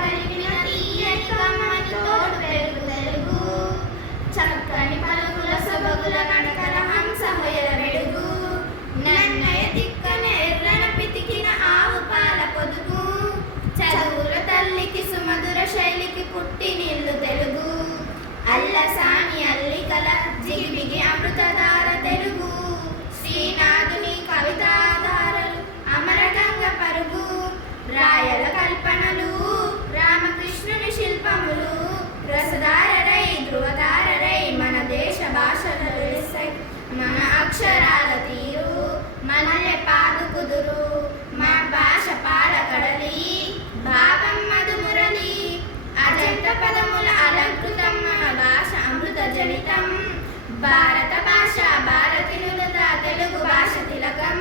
కలిపిన తీయని కమ్మని తోడు పెరుగు తెలుగు. చక్కని పలుకుల సొబగుల నడకల హంస హొయల వెలుగు. నన్నయ తిక్కన ఎర్రన పితికిన ఆవు పాల పొదుగు. చదువుల తల్లికి సుమధుర శైలికి పుట్టి నిల్లు తెలుగు. అల్లసాని అల్లికల జిగిబిగి అమృతధార తెలుగు. శ్రీనాథుని కవితాధారలు అమరగంగ పరుగు. రాయల కల్పనలు రామకృష్ణుని శిల్పములు. రసధారరై ధృవధారరై మన దేశ భాషల వెలిసై. మన అక్షరాల తీరు మల్లె పాదు కుదురు. మా భాష పాలకడలి భావం మధుమురళి. అజంత పదముల అలంకృతం మన భాష అమృత జనితం. భారత భాష భారతినులత తెలుగు భాష తిలకం.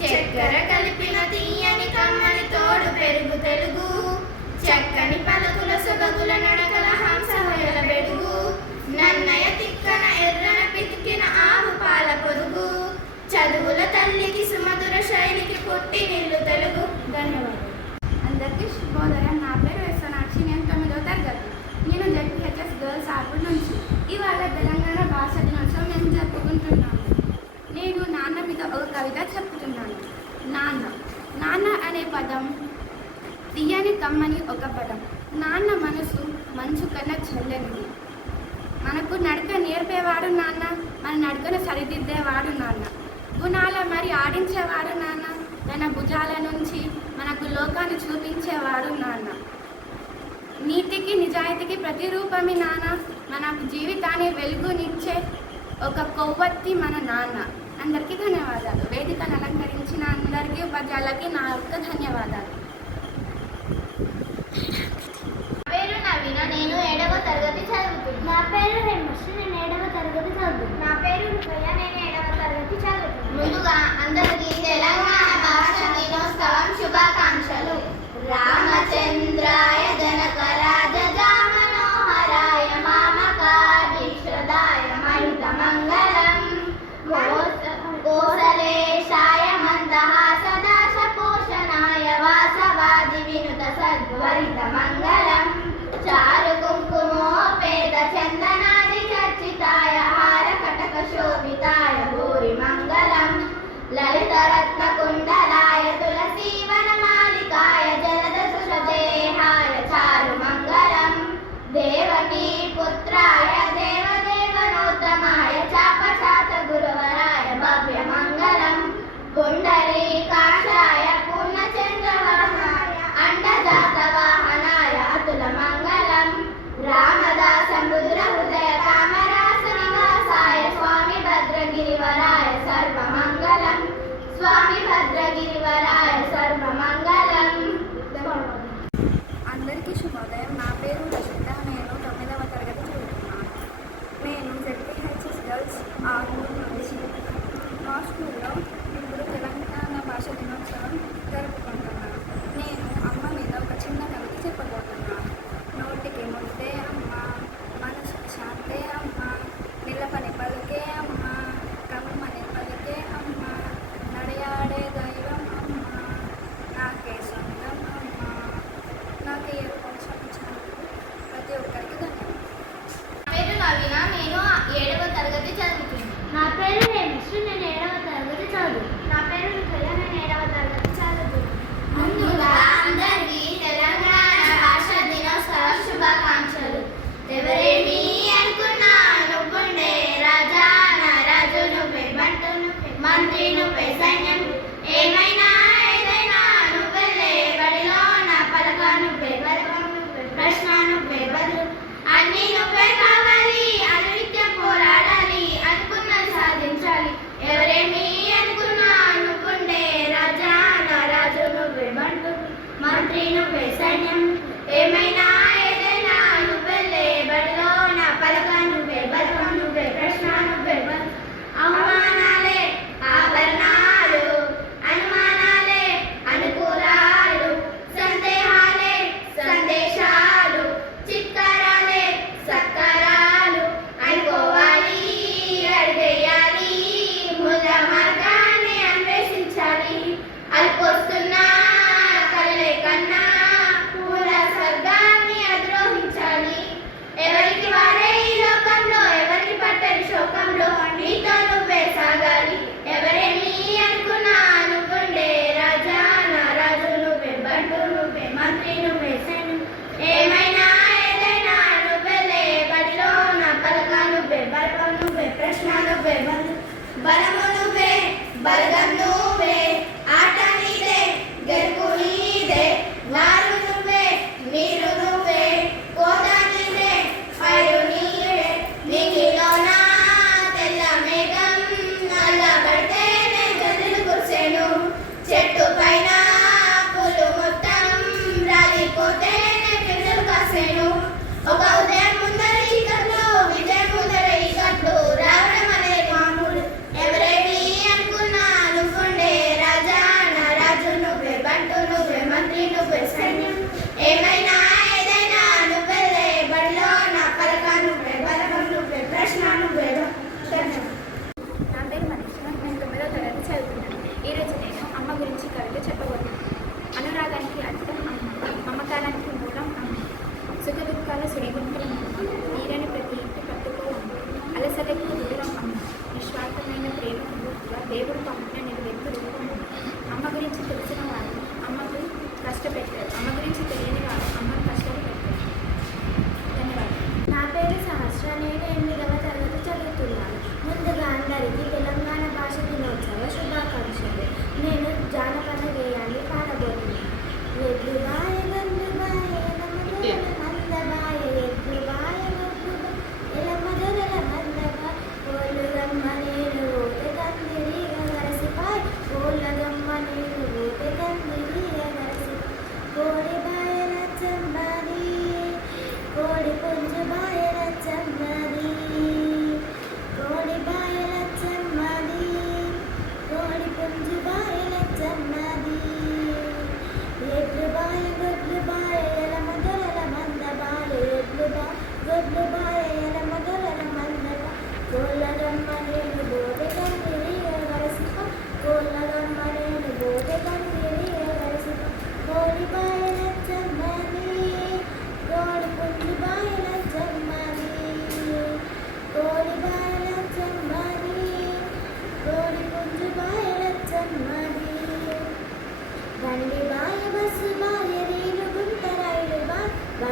చక్కెర కలిపిన తీయని కమ్మని తోడు పెరుగు తెలుగు. చక్కని పలుకుల సొబగుల నడకల హంస హొయల వెలుగు. నన్నయ తిక్కన ఎర్రన పితికిన ఆవు పాల పొదుగు. చదువుల తల్లికి సుమధుర శైలికి పుట్టి నిల్లు తెలుగు. ధన్యవాదాలు. అందరికీ శుభోదయం. నా పేరు వేసనాక్షి. నేను 9వ తరగతి. నేను జెడ్పీహెచ్ఎస్ గర్ల్స్ ఆర్పూర్ నుంచి. ఇవాళ తెలంగాణ భాష దినోత్సవం మేము జరుపుకుంటున్నాము. నేను నాన్న మీద ఒక కవిత చెప్పుతున్నాను. నాన్న. నాన్న అనే పదం తీయని కమ్మని ఒక పదం. నాన్న మనసు మంచు కన్నా చల్లనిది. మనకు నడక నేర్పేవాడు నాన్న. మన నడకను సరిదిద్దేవాడు నాన్న. గుణాల మరి ఆడించేవాడు నాన్న. తన భుజాల నుంచి మనకు లోకాన్ని చూపించేవాడు నాన్న. నీతికి నిజాయితీకి ప్రతిరూపమి నాన్న. మన జీవితాన్ని వెలుగునిచ్చే ఒక కొవ్వొత్తి మన నాన్న. అందరికీ ధన్యవాదాలు. వేదికను అలంకరించిన అందరికీ ఉపాధ్యాయులకి నా యొక్క ధన్యవాదాలు. పేరు నవీన. నేను 7వ తరగతి చదువుతున్నాను. నా పేరు హేమశ్రీ. నేను 7వ తరగతి చదువుతున్నాను. నా పేరు రుపయ్య. నేను 7వ తరగతి చదువుతున్నాను. ముందుగా అందరికీ తెలంగాణ భాష దినోత్సవం శుభాకాంక్షలు. రామచంద్రాయ జనక రాజజా మనోహరాయ మామకాభీక్షదాయ మహిత మంగళం. కోసలేశాయ మందహాసదాశ పోషణాయ వాస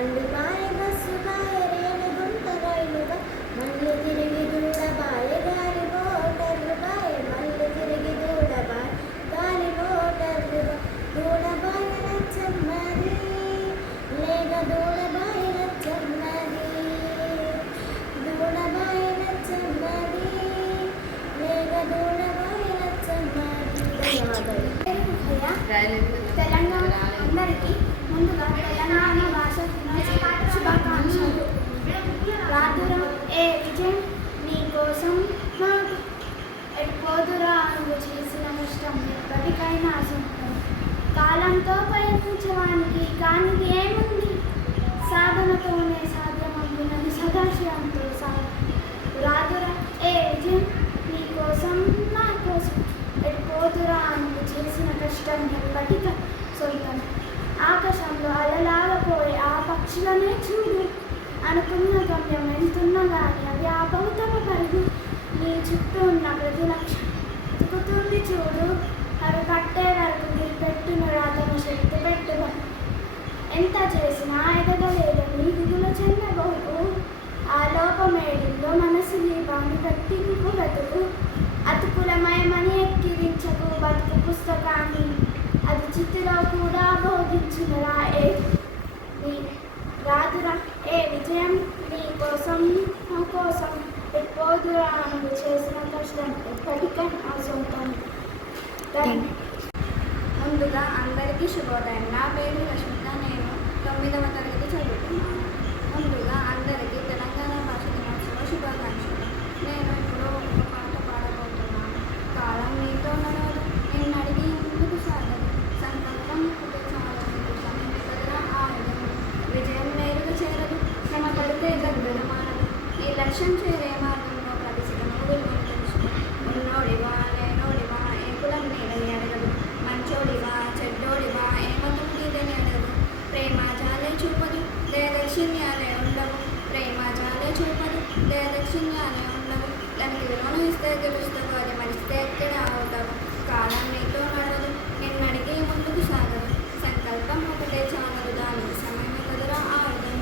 బండిపాయ బస్సుపాయ రేణిగుంట రైలుగా మళ్ళీ తిరిగి దూడబాయ గాలి మోటర్లుబాయ మళ్ళీ తిరిగి దూడబాయ గాలి మోటర్లుగా దూడబాయ నచ్చమ్మది లేక దూడబాయ నచ్చమ్మది దూడబాయ నచ్చమ్మది లేక దూడబాయ నచ్చమ్మది. తెలంగాణ అందరికీ ముందుగా తెలంగాణ భాష దినోత్సవ శుభాకాంక్షలు. రాదురా ఏ విజయం నీ కోసం నాకు ఎడిపోదురా నువ్వు చేసిన ఇష్టం ఎప్పటికైనా సొంతం. కాలంతో ప్రయత్నించడానికి కానిది ఏముంది, సాధనతోనే సాధ్యమవుతున్నది సదాశయంతో సాగు. రాదురా ఏ విజయం నీ కోసం నా కోసం ఎడిపోదురా నువ్వు చేసిన కష్టం ఎప్పటికీ సొంతం. ఆకాశంలో అలలాగపోయే ఆ పక్షులనే చూడు, అనుకున్న గమ్యం ఎంతున్నా కానీ అవి ఆపవు తమ పరుగు. నీ చుట్టూ ఉన్న ప్రతి లక్ష్యం వెతుకుతుంది చూడు, అవి పట్టే వరకు పెట్టిన రాతను శక్తి పెట్టుబ. ఎంత చేసినా ఎదగలేదని దిగులు చెందబోకు, ఆ లోపమేడిలో మనసు దీపాన్ని పెట్టి నువ్వు వెతుకు. అతుకులమయమని ఎక్కిరించకు బతుకు పుస్తకాన్ని, అది చిత్తులో కూడా బోధించిన రాదురా ఏ విజయం నీ కోసం నా కోసం ఎడిపోదురా నువ్వు చేసిన కష్టం ఎప్పటికైనా సొంతం. ముందుగా అందరికీ శుభోదయం. నా పేరు రష్మిత. నేను 9వ తరగతి చదువుతున్నాను. ముందుగా అందరికీ తెలంగాణ భాష దినోత్సవ శుభాకాంక్షలు. నేను ఇప్పుడు ఒక పాట పాడబోతున్నాను. కాలం నీతో నడవదు, నేను అడిగి ముందుకు సాగదు, సంకల్పం ఒకటే చాలని సమయం కదరా ఆయుధం. విజయం నేరుగా చేరదు, శ్రమ పడితే దగ్గర మానదు, ఈ లక్ష్యం చేరే మార్గంలో ప్రతిశతము విలువను తెలుసుకో. ఉన్నోడివా లేనోడివా ఏ కులం నీదని అడగదు, మంచోడివా చెడ్డోడివా ఏ మతం నీదని అడగదు. ప్రేమ జాలే చూపదు, దయదక్షిణ్యాలే ఉండవు, ప్రేమ జాలే చూపదు, దయదక్షిణ్యాలే ఉండవు. దానికి విలువను ఇస్తే గెలుస్తావు, అది మరిస్తే ఎక్కడ అవుతావు. కాలం నీతో నడవదు, నిన్ను అడిగి ముందుకు సాగదు, సంకల్పం ఒకటే చాలదు, దానికి సమయం కదరా ఆయుధం.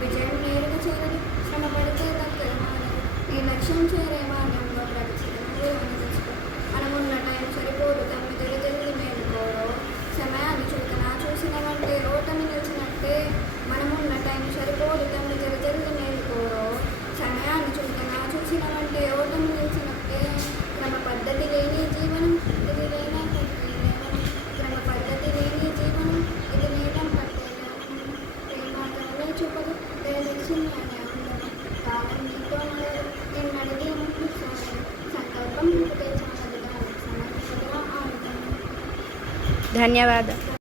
విజయం నేరుగా చేరదు, శ్రమ పడితే దగ్గర మానదు, ఈ లక్ష్యం చేరే మార్గంలో ప్రతిశతము విలువను తెలుసుకో. మనమున్న టైం సరిపోదు, తమ్మి తిరిగి మేలుకోరో, సమయాన్ని చులకనా చూసినవంటే ఓటమి నిలిచినట్టే. మనమున్న టైం సరిపోదు, తమ్మి తిరిగి మేలుకోరో, సమయాన్ని చులకనా చూసినవంటే ఓటమి నిలిచినట్టే. క్రమ పద్ధతి లేని జీవనం ఇది లేనా పట్టేలేవనం, క్రమ పద్ధతి లేని జీవనం ఇది లేనం పట్టేలేవనం. ప్రేమాచాలే చూపదు, దయదక్షిణ్యాలే ఉండదు, కాలం నీతో నడదు, నిన్ను అడిగే ముందు సాగదు, సంకల్పం ఒకటే చాలదు, దానికి సమయం కదరా ఆయుధం. ధన్యవాదాలు.